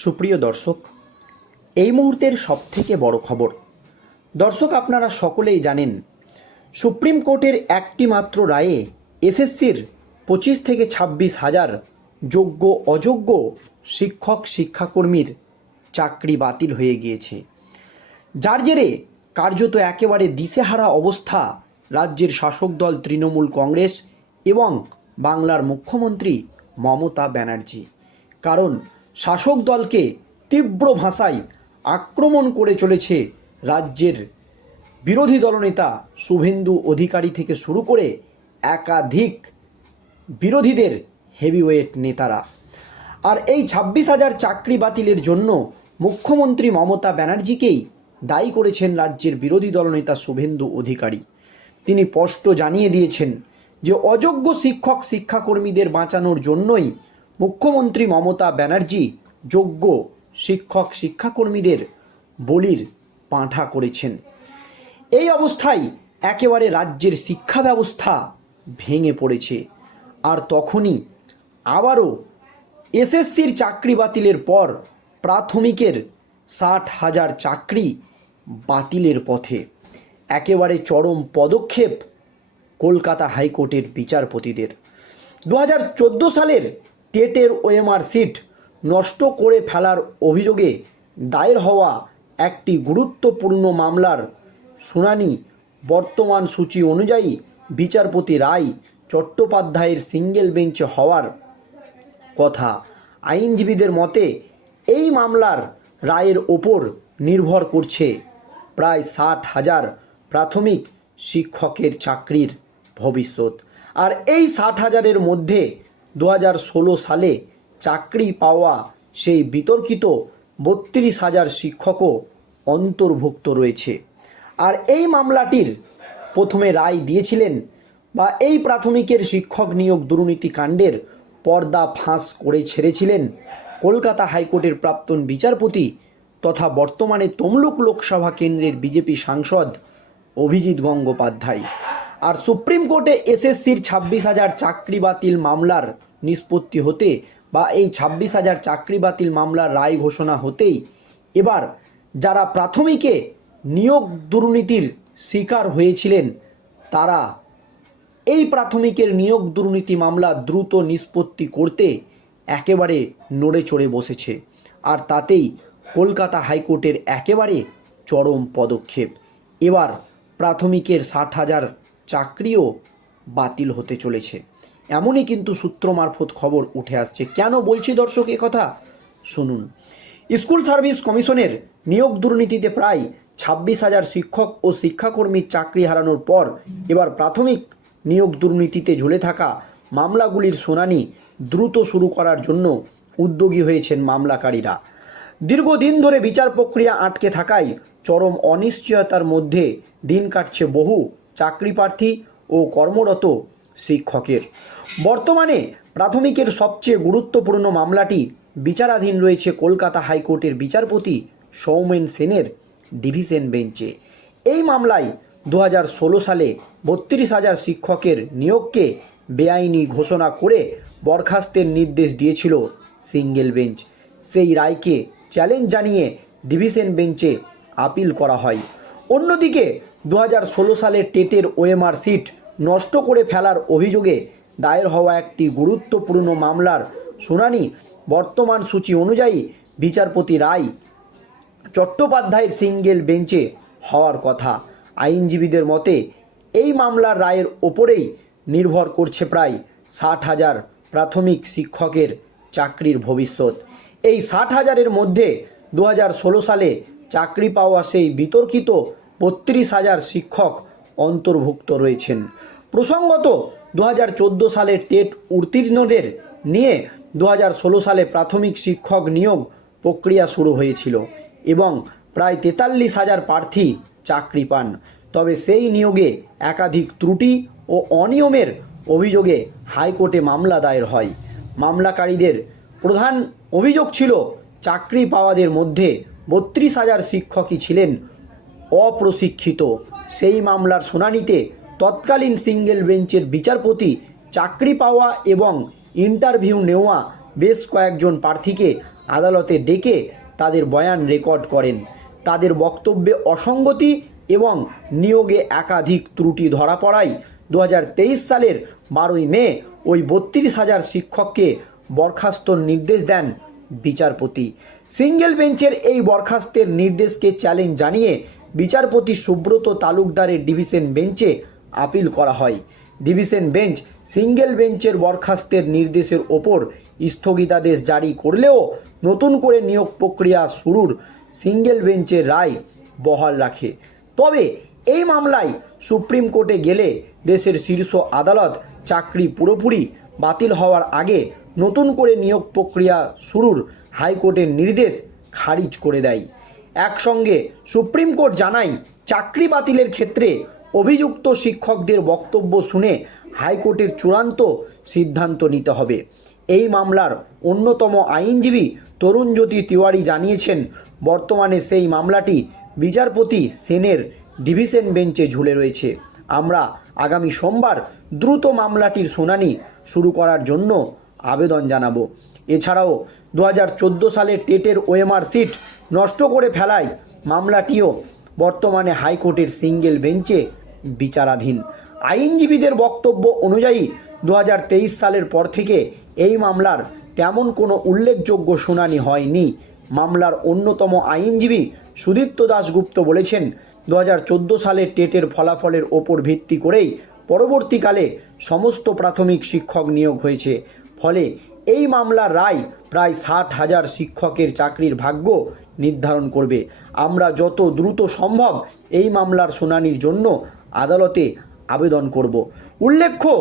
সুপ্রিয় দর্শক, এই মুহূর্তের সবথেকে বড় খবর। দর্শক, আপনারা সকলেই জানেন, সুপ্রিম কোর্টের একটি মাত্র রায়ে এসএসসির পঁচিশ থেকে ছাব্বিশ হাজার যোগ্য অযোগ্য শিক্ষক, শিক্ষাকর্মীর চাকরি বাতিল হয়ে গিয়েছে। যার জেরে কার্যত একেবারে দিশেহারা অবস্থা রাজ্যের শাসক দল তৃণমূল কংগ্রেস এবং বাংলার মুখ্যমন্ত্রী মমতা ব্যানার্জি। কারণ শাসক দলকে তীব্র ভাষায় আক্রমণ করে চলেছে রাজ্যের বিরোধী দলনেতা শুভেন্দু অধিকারী থেকে শুরু করে একাধিক বিরোধীদের হেভিওয়েট নেতারা। আর এই ছাব্বিশ হাজার চাকরি বাতিলের জন্য মুখ্যমন্ত্রী মমতা ব্যানার্জিকেই দায়ী করেছেন রাজ্যের বিরোধী দলনেতা শুভেন্দু অধিকারী। তিনি স্পষ্ট জানিয়ে দিয়েছেন যে অযোগ্য শিক্ষক শিক্ষাকর্মীদের বাঁচানোর জন্যই মুখ্যমন্ত্রী মমতা ব্যানার্জি যোগ্য শিক্ষক শিক্ষাকর্মীদের বলির পাঁঠা করেছেন। এই অবস্থায় একেবারে রাজ্যের শিক্ষা ব্যবস্থা ভেঙে পড়েছে। আর তখনই আবারও এসএসসির চাকরি বাতিলের পর প্রাথমিকের ষাট হাজার চাকরি বাতিলের পথে। একেবারে চরম পদক্ষেপ কলকাতা হাইকোর্টের বিচারপতিদের। দু হাজার চোদ্দ সালের টেটের ওএমআর সিট নষ্ট করে ফেলার অভিযোগে দায়ের হওয়া একটি গুরুত্বপূর্ণ মামলার শুনানি বর্তমান সূচি অনুযায়ী বিচারপতি রায় চট্টোপাধ্যায়ের সিঙ্গেল বেঞ্চে হওয়ার কথা। আইনজীবীদের মতে, এই মামলার রায়ের ওপর নির্ভর করছে প্রায় ষাট হাজার প্রাথমিক শিক্ষকের চাকরির ভবিষ্যৎ। আর এই ষাট হাজারের মধ্যে দু হাজার ষোলো সালে চাকরি পাওয়া সেই বিতর্কিত বত্রিশ হাজার শিক্ষকও অন্তর্ভুক্ত রয়েছে। আর এই মামলাটির প্রথমে রায় দিয়েছিলেন বা এই প্রাথমিকের শিক্ষক নিয়োগ দুর্নীতি কাণ্ডের পর্দা ফাঁস করে ছেড়েছিলেন কলকাতা হাইকোর্টের প্রাক্তন বিচারপতি তথা বর্তমানে তমলুক লোকসভা কেন্দ্রের বিজেপি সাংসদ অভিজিৎ গঙ্গোপাধ্যায়। আর সুপ্রিম কোর্টে এসএসসির ছাব্বিশ হাজার চাকরি বাতিল মামলার নিষ্পত্তি হতে বা এই ছাব্বিশ হাজার চাকরি বাতিল মামলার রায় ঘোষণা হতেই এবার যারা প্রাথমিকে নিয়োগ দুর্নীতির শিকার হয়েছিলেন, তারা এই প্রাথমিকের নিয়োগ দুর্নীতি মামলা দ্রুত নিষ্পত্তি করতে একেবারে নড়ে চড়ে বসেছে। আর তাতেই কলকাতা হাইকোর্টের একেবারে চরম পদক্ষেপ। এবার প্রাথমিকের ষাট হাজার চাকরিও বাতিল হতে চলেছে। এমনই কিন্তু সূত্র মারফত খবর উঠে আসছে। কেন বলছি দর্শক এ কথা? শুনুন। স্কুল সার্ভিস কমিশনের নিয়োগ দুর্নীতিতে প্রায় ছাব্বিশ হাজার শিক্ষক ও শিক্ষাকর্মীর চাকরি হারানোর পর এবার প্রাথমিক নিয়োগ দুর্নীতিতে ঝুলে থাকা মামলাগুলির শুনানি দ্রুত শুরু করার জন্য উদ্যোগী হয়েছেন মামলাকারীরা। দীর্ঘদিন ধরে বিচার প্রক্রিয়া আটকে থাকায় চরম অনিশ্চয়তার মধ্যে দিন কাটছে বহু চাকরি প্রার্থী ও কর্মরত শিক্ষকের। বর্তমানে প্রাথমিকের সবচেয়ে গুরুত্বপূর্ণ মামলাটি বিচারাধীন রয়েছে কলকাতা হাইকোর্টের বিচারপতি সৌমেন সেনের ডিভিশন বেঞ্চে। এই মামলায় দু হাজার ষোলো সালে বত্রিশ হাজার শিক্ষকের নিয়োগকে বেআইনি ঘোষণা করে বরখাস্তের নির্দেশ দিয়েছিল সিঙ্গেল বেঞ্চ। সেই রায়কে চ্যালেঞ্জ জানিয়ে ডিভিশন বেঞ্চে আপিল করা হয়। অন্যদিকে দু হাজার ষোলো সালে টেটের ওএমআর সিট নষ্ট করে ফেলার অভিযোগে দায়ের হওয়া একটি গুরুত্বপূর্ণ মামলার শুনানি বর্তমান সূচি অনুযায়ী বিচারপতি রায় চট্টোপাধ্যায়ের সিঙ্গেল বেঞ্চে হওয়ার কথা। আইনজীবীদের মতে, এই মামলার রায়ের ওপরেই নির্ভর করছে প্রায় ষাট হাজার প্রাথমিক শিক্ষকের চাকরির ভবিষ্যৎ। এই ষাট হাজারের মধ্যে দু হাজার ষোলো সালে চাকরি পাওয়া সেই বিতর্কিত বত্রিশ হাজার শিক্ষক অন্তর্ভুক্ত রয়েছেন। প্রসঙ্গত দু হাজার চোদ্দ সালে টেট উত্তীর্ণদের নিয়ে দু হাজার ষোলো সালে প্রাথমিক শিক্ষক নিয়োগ প্রক্রিয়া শুরু হয়েছিল এবং প্রায় তেতাল্লিশ হাজার প্রার্থী চাকরি পান। তবে সেই নিয়োগে একাধিক ত্রুটি ও অনিয়মের অভিযোগে হাইকোর্টে মামলা দায়ের হয়। মামলাকারীদের প্রধান অভিযোগ ছিল, চাকরি পাওয়াদের মধ্যে বত্রিশ হাজার শিক্ষকই ছিলেন অপ্রশিক্ষিত। সেই মামলার শুনানিতে তৎকালীন সিঙ্গেল বেঞ্চের বিচারপতি চাকরি পাওয়া এবং ইন্টারভিউ নেওয়া বেশ কয়েকজন প্রার্থীকে আদালতে ডেকে তাদের বয়ান রেকর্ড করেন। তাদের বক্তব্যে অসঙ্গতি এবং নিয়োগে একাধিক ত্রুটি ধরা পড়ায় দু হাজার তেইশ সালের বারোই মে ওই বত্রিশ হাজার শিক্ষককে বরখাস্তর নির্দেশ দেন বিচারপতি। সিঙ্গেল বেঞ্চের এই বরখাস্তের নির্দেশকে চ্যালেঞ্জ জানিয়ে বিচারপতি সুব্রত তালুকদারের ডিভিশন বেঞ্চে আপিল করা হয়। ডিভিশন বেঞ্চ সিঙ্গেল বেঞ্চের বরখাস্তের নির্দেশের ওপর স্থগিতাদেশ জারি করলেও নতুন করে নিয়োগ প্রক্রিয়া শুরুর সিঙ্গেল বেঞ্চের রায় বহাল রাখে। তবে এই মামলায় সুপ্রিম কোর্টে গেলে দেশের শীর্ষ আদালত চাকরি পুরোপুরি বাতিল হওয়ার আগে নতুন করে নিয়োগ প্রক্রিয়া শুরুর হাইকোর্টের নির্দেশ খারিজ করে দেয়। একসঙ্গে সুপ্রিম কোর্ট জানায় চাকরি বাতিলের ক্ষেত্রে অভিযুক্ত শিক্ষকদের বক্তব্য শুনে হাইকোর্টের চূড়ান্ত সিদ্ধান্ত নিতে হবে। এই মামলার অন্যতম আইনজীবী তরুণজ্যোতি তিওয়ারি জানিয়েছেন, বর্তমানে সেই মামলাটি বিচারপতি সেনের ডিভিশন বেঞ্চে ঝুলে রয়েছে। আমরা আগামী সোমবার দ্রুত মামলাটির শুনানি শুরু করার জন্য আবেদন জানাব। এছাড়াও দু হাজার চোদ্দ সালে টেটের ওএমআর সিট নষ্ট করে ফেলায় মামলাটিও বর্তমানে হাইকোর্টের সিঙ্গেল বেঞ্চে বিচারাধীন। আইনজীবীদের বক্তব্য অনুযায়ী দু হাজার তেইশ সালের পর থেকে এই মামলার তেমন কোনো উল্লেখযোগ্য শুনানি হয়নি। মামলার অন্যতম আইনজীবী সুদীপ্ত দাশগুপ্ত বলেছেন দু সালের টেটের ফলাফলের ওপর ভিত্তি করেই পরবর্তীকালে সমস্ত প্রাথমিক শিক্ষক নিয়োগ হয়েছে। ফলে এই মামলার রায় প্রায় ষাট হাজার শিক্ষকের চাকরির ভাগ্য নির্ধারণ করবে। আমরা যত দ্রুত সম্ভব এই মামলার শুনানির জন্য আদালতে আবেদন করব। উল্লেখ্য,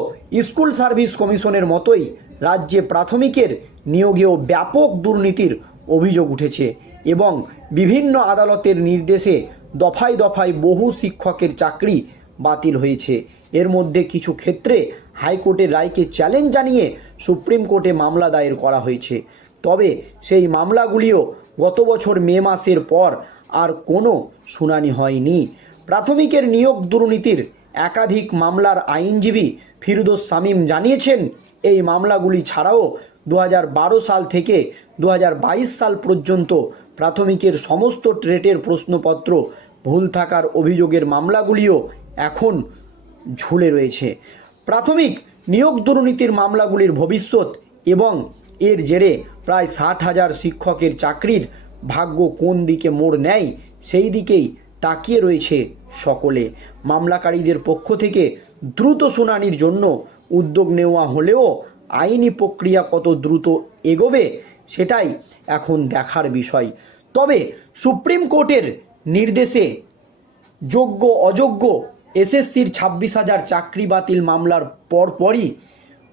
স্কুল সার্ভিস কমিশনের মতোই রাজ্যে প্রাথমিকের নিয়োগেও ব্যাপক দুর্নীতির অভিযোগ উঠেছে এবং বিভিন্ন আদালতের নির্দেশে দফায় দফায় বহু শিক্ষকের চাকরি বাতিল হয়েছে। এর মধ্যে কিছু ক্ষেত্রে হাইকোর্টের রায়কে চ্যালেঞ্জ জানিয়ে সুপ্রিম কোর্টে মামলা দায়ের করা হয়েছে। তবে সেই মামলাগুলিও গত বছর মে মাসের পর আর কোনো শুনানি হয়নি। প্রাথমিকের নিয়োগ দুর্নীতির একাধিক মামলার আইনজীবী ফিরুদোস শামীম জানিয়েছেন, এই মামলাগুলি ছাড়াও দু হাজার বারো সাল থেকে দু হাজার বাইশ সাল পর্যন্ত প্রাথমিকের সমস্ত ট্রেটের প্রশ্নপত্র ভুল থাকার অভিযোগের মামলাগুলিও এখন ঝুলে রয়েছে। প্রাথমিক নিয়োগ দুর্নীতির মামলাগুলির ভবিষ্যৎ এবং এর জেরে প্রায় ষাট হাজার শিক্ষকের চাকরির ভাগ্য কোন দিকে মোড় নেয়, সেই দিকেই তাকিয়ে রয়েছে সকলে। মামলাকারীদের পক্ষ থেকে দ্রুত শুনানির জন্য উদ্যোগ নেওয়া হলেও আইনি প্রক্রিয়া কত দ্রুত এগোবে সেটাই এখন দেখার বিষয়। তবে সুপ্রিম কোর্টের নির্দেশে যোগ্য অযোগ্য এসএসসির ছাব্বিশ হাজার চাকরি বাতিল মামলার পরপরই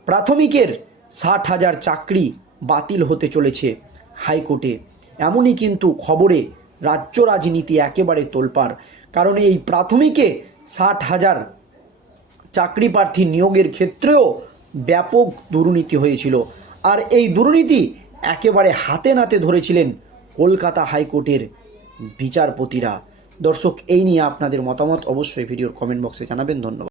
প্রাথমিকের ষাট হাজার চাকরি বাতিল হতে চলেছে হাইকোর্টে। এমনই কিন্তু খবরে রাজ্য রাজনীতি একেবারে তোলপাড়, কারণ এই প্রাথমিকে ষাট হাজার চাকরি প্রার্থী নিয়োগের ক্ষেত্রেও ব্যাপক দুর্নীতি হয়েছিল। আর এই দুর্নীতি একেবারে হাতে নাতে ধরেছিলেন কলকাতা হাইকোর্টের বিচারপতিরা। দর্শক এই নিয়ে আপনাদের মতামত অবশ্যই ভিডিওর কমেন্ট বক্সে জানাবেন। ধন্যবাদ।